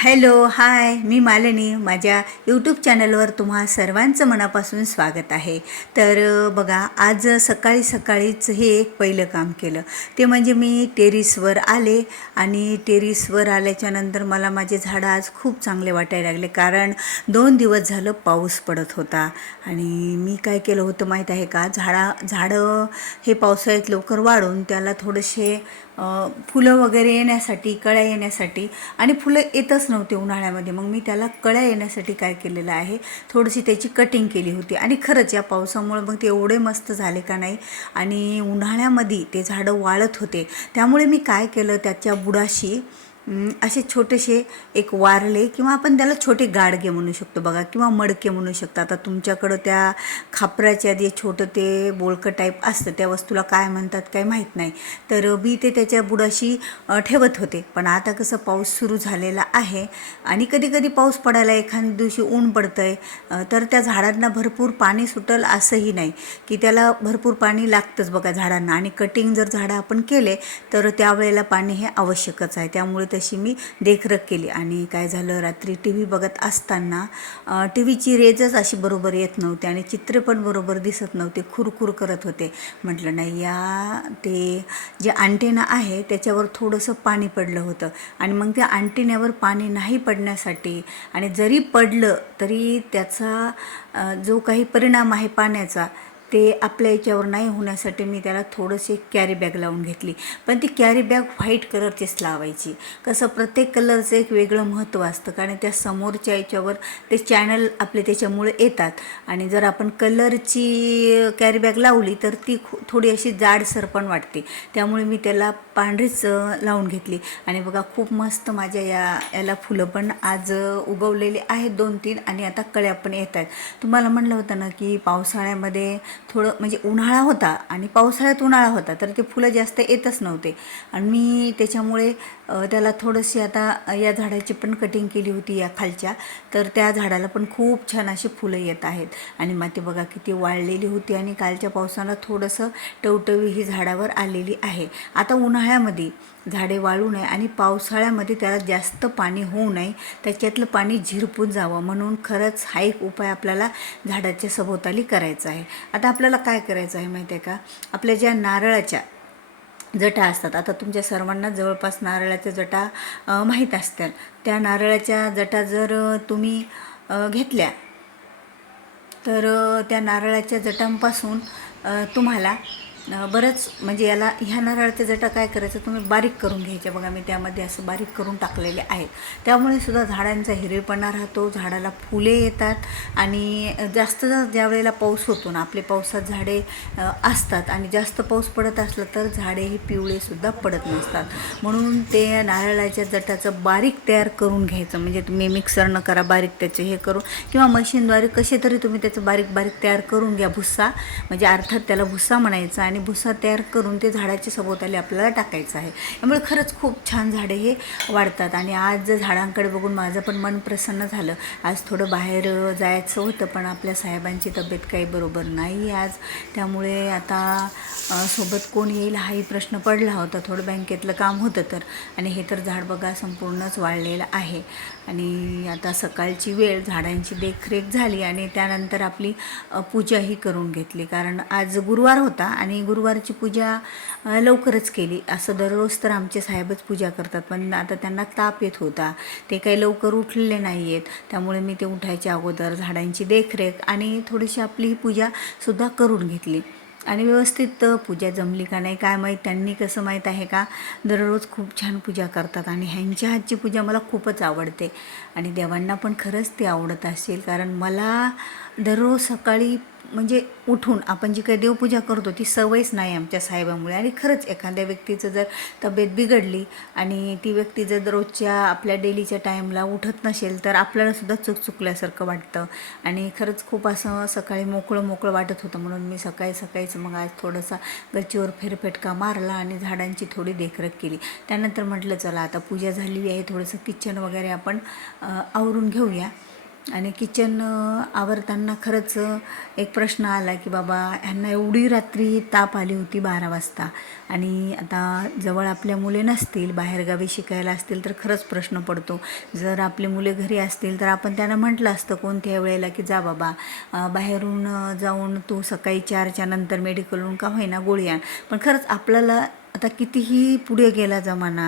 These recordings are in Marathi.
हॅलो हाय मी मालिनी. माझ्या यूट्यूब चॅनलवर तुम्हा सर्वांचं मनापासून स्वागत आहे. तर बघा आज सकाळी सकाळीच हे एक पहिलं काम केलं. ते म्हणजे मी टेरिसवर आले आणि टेरिसवर आल्याच्यानंतर मला माझे झाडं आज खूप चांगले वाटायला लागले. कारण दोन दिवस झालं पाऊस पडत होता आणि मी काय केलं होतं माहीत आहे का? झाडा झाडं हे पावसाळ्यात लवकर वाढून त्याला थोडेसे फुलं वगैरे येण्यासाठी कळ्या येण्यासाठी आणि फुलं येतच नव्हते उन्हाळ्यामध्ये. मग मी त्याला कळ्या येण्यासाठी काय केलेलं आहे? थोडीशी त्याची कटिंग केली होती. आणि खरंच या पावसामुळे मग ते एवढे मस्त झाले का नाही? आणि उन्हाळ्यामध्ये ते झाडं वाळत होते. त्यामुळे मी काय केलं? त्याच्या बुडाशी असे छोटेसे एक वारले किंवा आपण त्याला छोटे गाडगे म्हणू शकतो बघा किंवा मडके म्हणू शकतो. आता तुमच्याकडं त्या खापराच्या जे छोटं ते बोळकं टाईप असतं त्या वस्तूला काय म्हणतात काय माहीत नाही. तर मी ते त्याच्या बुडाशी ठेवत होते. पण आता कसं पाऊस सुरू झालेला आहे आणि कधी कधी पाऊस पडायला एखाद्या दिवशी ऊन पडतं आहे तर त्या झाडांना भरपूर पाणी सुटल असंही नाही. की त्याला भरपूर पाणी लागतंच बघा झाडांना. आणि कटिंग जर झाडं आपण केले तर त्यावेळेला पाणी हे आवश्यकच आहे. त्यामुळे ते तशी मी देखरेख केली. आणि काय झालं रात्री टी व्ही बघत असताना टी व्हीची रेजच अशी बरोबर येत नव्हती आणि चित्र पण बरोबर दिसत नव्हते खुरखुर करत होते. म्हटलं नाही या ते जे अँटेना आहे त्याच्यावर थोडंसं पाणी पडलं होतं. आणि मग त्या अँटेन्यावर पाणी नाही पडण्यासाठी आणि जरी पडलं तरी त्याचा जो काही परिणाम आहे पाण्याचा ते आपल्या याच्यावर नाही होण्यासाठी मी त्याला थोडंसे कॅरी बॅग लावून घेतली. पण ती कॅरी बॅग व्हाईट कलरचीच लावायची. कसं प्रत्येक कलरचं एक वेगळं महत्त्व असतं. कारण त्या समोरच्या याच्यावर ते चॅनल आपले त्याच्यामुळे येतात. आणि जर आपण कलरची कॅरी बॅग लावली तर ती खू थोडी अशी जाडसर पण वाटते. त्यामुळे मी त्याला पांढरीच लावून घेतली. आणि बघा खूप मस्त माझ्या या याला फुलं पण आज उगवलेली आहेत दोन तीन आणि आता कळ्या पण येत आहेत. तुम्हाला म्हणलं होतं ना की पावसाळ्यामध्ये थोडं म्हणजे उन्हाळा होता आणि पावसाळ्यात उन्हाळा होता तर ते फुलं जास्त येतच नव्हते. आणि मी त्याच्यामुळे त्याला थोडंशी आता या झाडाची पण कटिंग केली होती या खालच्या. तर त्या झाडाला पण खूप छान अशी फुलं येत आहेत. आणि माती बघा किती वाळलेली होती आणि कालच्या पावसानं थोडंसं टवटवी ही झाडावर आलेली आहे. आता उन्हाळ्यामध्ये झाडे वाळू नये आणि पावसाळ्यामध्ये त्याला जास्त पाणी होऊ नये. त्याच्यातलं पाणी झिरपून जावं. म्हणून खरंच हा एक उपाय आपल्याला झाडाच्या सभोवताली करायचा आहे. आता आपल्याला काय करायचं आहे माहिती आहे का? आपल्या ज्या नारळाच्या जटा असतात. आता तुमच्या सर्वांना जवळपास नारळाच्या जटा माहीत असतील. त्या नारळाच्या जटा जर तुम्ही घेतल्या तर त्या नारळाच्या जटांपासून तुम्हाला बरंच म्हणजे याला ह्या नारळाच्या जटा काय करायचं तुम्ही बारीक करून घ्यायच्या बघा मी त्यामध्ये असं बारीक करून टाकलेले आहेत. त्यामुळे सुद्धा झाडांचा हिरवेपणा राहतो झाडाला फुले येतात आणि जास्त ज्या वेळेला पाऊस होतो ना आपले पावसात झाडे असतात आणि जास्त पाऊस पडत असलं तर झाडे हे पिवळेसुद्धा पडत नसतात. म्हणून ते नारळाच्या जटाचं बारीक तयार करून घ्यायचं. म्हणजे तुम्ही मिक्सर न करा बारीक त्याचे हे करून. किंवा मशीनद्वारे कसे तरी तुम्ही त्याचं बारीक बारीक तयार करून घ्या भुस्सा. म्हणजे अर्थात त्याला भुस्सा म्हणायचा आणि भुसा तयार करून ते झाडाच्या सभोवताली आपल्याला टाकायचं आहे. त्यामुळे खरंच खूप छान झाडे हे वाढतात. आणि आज झाडांकडे बघून माझं पण मन प्रसन्न झालं. आज थोडं बाहेर जायचं होतं पण आपल्या साहेबांची तब्येत काही बरोबर नाही आज. त्यामुळे आता सोबत कोण येईल हाही प्रश्न पडला होता. थोडं बँकेतलं काम होतं तर. आणि हे तर झाड बघा संपूर्णच वाढलेलं आहे. आणि आता सकाळची वेळ झाडांची देखरेख झाली आणि त्यानंतर आपली पूजाही करून घेतली. कारण आज गुरुवार होता आणि गुरुवारची पूजा लवकरच केली. असं दररोज तर आमचे साहेबच पूजा करतात. पण आता त्यांना ताप येत होता. ते काही लवकर उठलेले नाही आहेत त्यामुळे मी ते उठायच्या अगोदर झाडांची देखरेख आणि थोडीशी आपली ही पूजासुद्धा करून घेतली. आणि व्यवस्थित पूजा जमली का नाही काय माहीत त्यांनी कसं माहीत आहे का? दररोज खूप छान पूजा करतात आणि ह्यांच्या हातची पूजा मला खूपच आवडते. आणि देवांना पण खरंच ते आवडत असेल. कारण मला दररोज सकाळी म्हणजे उठून आपण जी काही देवपूजा करतो ती सवयच नाही आमच्या साहेबामुळे. आणि खरंच एखाद्या व्यक्तीचं जर तब्येत बिघडली आणि ती व्यक्ती जर रोजच्या आपल्या डेलीच्या टाईमला उठत नसेल तर आपल्यालासुद्धा चुक चुकल्यासारखं वाटतं. आणि खरंच खूप असं सकाळी मोकळं मोकळं वाटत होतं. म्हणून मी सकाळी सकाळीच मग आज थोडासा गच्चीवर फेरफटका मारला आणि झाडांची थोडी देखरेख केली. त्यानंतर म्हटलं चला आता पूजा झालेली आहे. थोडंसं किचन वगैरे आपण आवरून घेऊया. आणि किचन आवरताना खरंच एक प्रश्न आला की बाबा ह्यांना एवढी रात्री ताप आली होती बारा वाजता. आणि आता जवळ आपल्या मुले नसतील बाहेरगावी शिकायला असतील तर खरंच प्रश्न पडतो. जर आपले मुले घरी असतील तर आपण त्यांना म्हटलं असतं कोणत्या वेळेला की जा बाबा बाहेरून जाऊन तू सकाळी चारच्या नंतर मेडिकलहून का होईना गोळी आण. पण खरंच आपल्याला आता कितीही पुढे गेला जमाना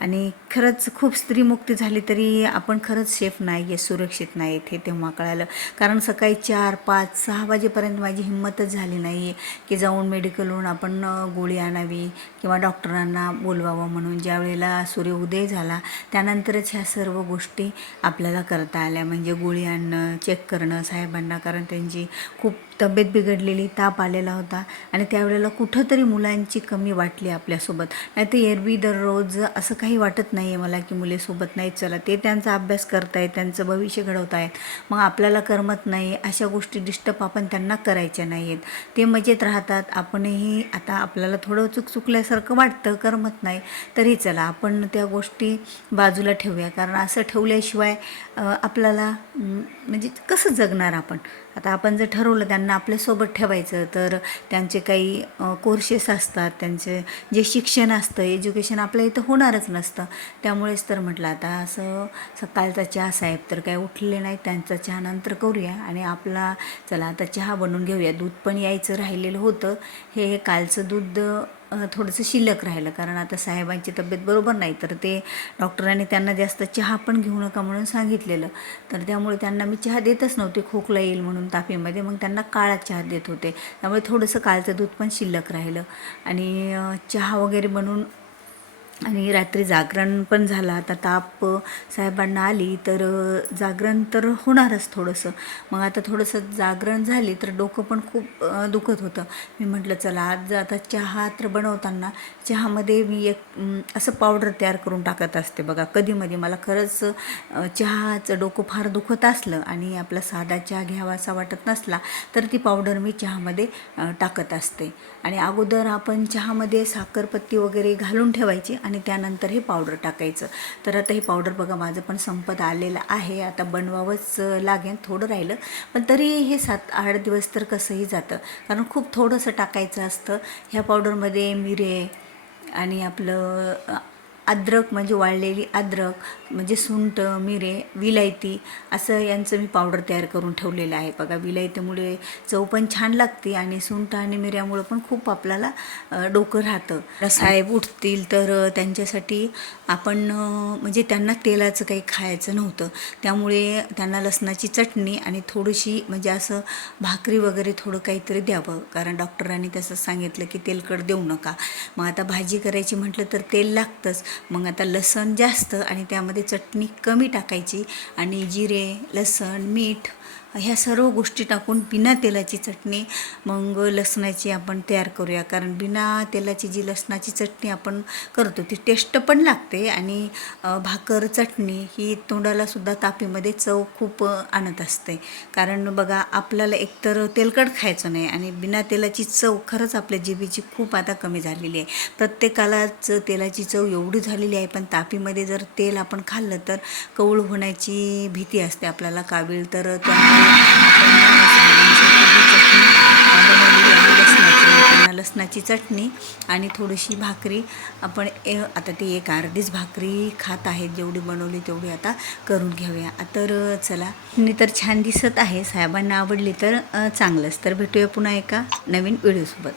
आणि खरंच खूप स्त्रीमुक्ती झाली तरी आपण खरंच सेफ नाही आहे सुरक्षित नाही आहेत हे तेव्हा कळालं. कारण सकाळी चार पाच सहा वाजेपर्यंत माझी हिंमतच झाली नाही आहे की जाऊन मेडिकलहून आपण गोळी आणावी किंवा डॉक्टरांना बोलवावं म्हणून ज्या वेळेला सूर्योदय झाला त्यानंतरच ह्या सर्व गोष्टी आपल्याला करता आल्या. म्हणजे गोळी आणणं चेक करणं साहेबांना कारण त्यांची खूप तब्येत बिघडलेली ताप आलेला होता आणि त्यावेळेला कुठंतरी मुलांची कमी वाटली आपण आपल्यासोबत. नाही तर एरवी दररोज असं काही वाटत नाही आहे मला की मुलेसोबत नाही चला ते त्यांचा अभ्यास करतायत त्यांचं भविष्य घडवत आहेत मग आपल्याला करमत नाही अशा गोष्टी डिस्टर्ब आपण त्यांना करायच्या नाही आहेत ते मजेत राहतात. आपणही आता आपल्याला थोडं चूक चुकल्यासारखं वाटतं करमत नाही. तरी चला आपण त्या गोष्टी बाजूला ठेवूया. कारण असं ठेवल्याशिवाय आपल्याला म्हणजे कसं जगणार आपण? आता आपण जर ठरवलं त्यांना आपल्यासोबत ठेवायचं तर त्यांचे काही कोर्सेस असतात त्यांचे जे शिक्षण असतं एज्युकेशन आपल्या इथं होणारच नसतं. त्यामुळेच तर म्हटलं आता असं सकाळचा चहा साहेब तर काय उठले नाही त्यांचा चहा नंतर करूया आणि आपला चला आता चहा बनवून घेऊया. दूध पण यायचं राहिलेलं होतं. हे कालचं दूध थोडंसं शिल्लक राहिलं. कारण आता साहेबांची तब्येत बरोबर नाही तर ते डॉक्टरांनी त्यांना जास्त चहा पण घेऊ नका म्हणून सांगितलेलं. तर त्यामुळे त्यांना मी चहा देतच नव्हते. खोकला येईल म्हणून तापीमध्ये. मग त्यांना काळा चहा देत होते. त्यामुळे थोडंसं कालचं दूध पण शिल्लक राहिलं. आणि चहा वगैरे बनवून आणि रात्री जागरण पण झालं. आता ताप साहेबांना आली तर जागरण तर होणारच थोडंसं. मग आता थोडंसं जागरण झाली तर डोकं पण खूप दुखत होतं. मी म्हटलं चला आज आता चहा तर बनवताना चहामध्ये मी एक असं पावडर तयार करून टाकत असते बघा. कधीमध्ये मला खरंच चहाचं डोकं फार दुखत असलं आणि आपला साधा चहा घ्यावासा वाटत नसला तर ती पावडर मी चहामध्ये टाकत असते. आणि अगोदर आपण चहामध्ये साखरपत्ती वगैरे घालून ठेवायची आणि त्यानंतर हे पावडर टाकायचं. तर आता हे पावडर बघा माझं पण संपत आलेलं आहे. आता बनवावंच लागेल थोडं राहिलं. पण तरी हे सात आठ दिवस तर कसंही जातं. कारण खूप थोडंसं टाकायचं असतं. ह्या पावडरमध्ये मिरे आणि आपलं अद्रक म्हणजे वाळलेली अद्रक म्हणजे सुंट मिरे विलायती असं यांचं मी पावडर तयार करून ठेवलेलं आहे. बघा विलायतीमुळे चव पण छान लागते आणि सुंठ आणि मिऱ्यामुळं पण खूप आपल्याला डोकं राहतं. साहेब उठतील तर त्यांच्यासाठी आपण म्हणजे त्यांना तेलाचं काही खायचं नव्हतं. त्यामुळे त्यांना लसणाची चटणी आणि थोडीशी म्हणजे असं भाकरी वगैरे थोडं काहीतरी द्यावं. कारण डॉक्टरांनी तसं सांगितलं की तेलकट देऊ नका. मग आता भाजी करायची म्हटलं तर तेल लागतंच. मग आता लसण जास्त आणि त्यामध्ये चटणी कमी टाकायची आणि जिरे लसण मीठ ह्या सर्व गोष्टी टाकून बिना तेलाची चटणी मग लसणाची आपण तयार करूया. कारण बिना तेलाची जी लसणाची चटणी आपण करतो ती टेस्ट पण लागते आणि भाकर चटणी ही तोंडालासुद्धा तापीमध्ये चव खूप आणत असते. कारण बघा आपल्याला एकतर तेलकट खायचं नाही आणि बिना तेलाची चव खरंच आपल्या जिभेची खूप आता कमी झालेली आहे. प्रत्येकालाच तेलाची चव एवढी झालेली आहे पण तापीमध्ये जर तेल आपण खाल्लं तर कवळ होण्याची भीती असते आपल्याला. कावीळ तर त्या आपण चटणी आहे लसणाची त्यांना लसणाची चटणी आणि थोडीशी भाकरी. आपण ए आता ती एक अर्धीच भाकरी खात आहेत. जेवढी बनवली तेवढी आता करून घेऊया. तर चला. मी तर छान दिसत आहे. साहेबांना आवडली तर चांगलंच. तर भेटूया पुन्हा एका नवीन व्हिडिओसोबत.